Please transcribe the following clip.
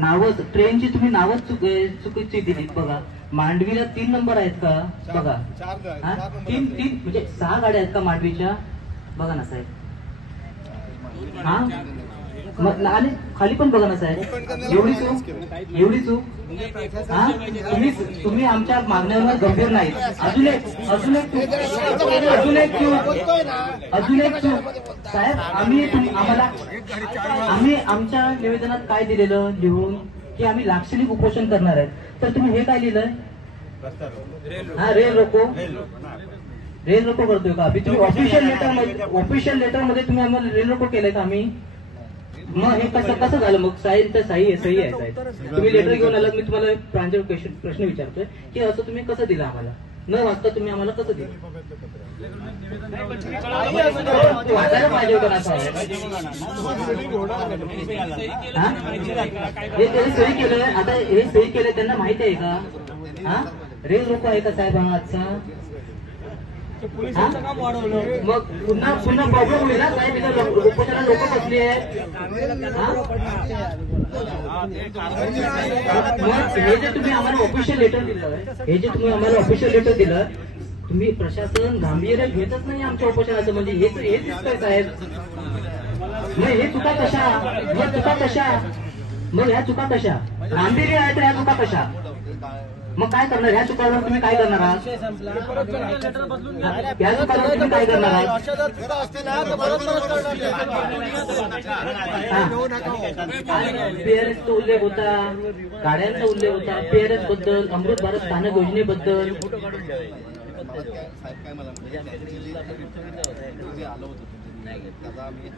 नावच ट्रेनची तुम्ही नावच चुक चुकीची दिलीत बघा मांडवीला तीन नंबर आहेत का? बघा. हा? तीन. तीन म्हणजे सहा गाड्या आहेत का मांडवीच्या? बघा ना साहेब. हा? मग ना- आणि खाली पण बघा ना साहेब. एवढी चूक एवढी चूक. हा? तुम्ही तुम्ही आमच्या मागण्यावर गंभीर नाही अजून एक अजून एक चूक. अजून एक चूक. अजून एक चूक. साहेब आम्ही आम्हाला आम्ही आमच्या निवेदनात काय दिलेलं लिहून की आम्ही लाक्षणिक उपोषण करणार आहेत. तर तुम्ही हे काय लिहिलंय? हा रेल रोको. रेल रोको करतोय का? आम्ही तुम्ही ऑफिशियल लेटर ऑफिशियल लेटरमध्ये तुम्ही आम्हाला रेल रोको केलंय का आम्ही? मग हे कसं कसं झालं? मग साईन तर सही आहे सही आहे साहेब तुम्ही लेटर घेऊन आलात मी तुम्हाला प्रांजळ क्वेश्चन प्रश्न विचारतोय की असं तुम्ही कसं दिलं आम्हाला? न वाचता तुम्ही आम्हाला कसं दिलं? वाचायला पाहिजे होतं ना साहेब हा? त्यांनी सही केलंय आता हे सही केलंय त्यांना माहिती आहे का? हा? रेल लोक आहे का साहेब हा आजचा? मग पुन्हा पुन्हा प्रॉब्लेम होईल ना? साहेब इथं लोक- लोक बसली आहेत हे? जे तुम्ही आम्हाला ऑफिशियल लेटर दिलं हे जे तुम्ही आम्हाला ऑफिशियल लेटर दिलं तुम्ही प्रशासन गांभीर्य घेतच नाही आमच्या उपोषणाचं. म्हणजे हेच हे दिसतंय साहेब. मग हे चुका कशा? मग चुका कशा? मग ह्या चुका कशा? गांभीर्य आहे तर ह्या चुका कशा? मग काय करणार? ह्या चुकांवर तुम्ही काय करणार आहात? ह्या चुकांवर तुम्ही काय करणार आहात? पीआरएसचा उल्लेख होता गाड्यांचा उल्लेख होता पीआरएसबद्दल अमृत भारत स्थानक योजनेबद्दल. साहेब काय मला जे आलं होतं त्याचा आम्ही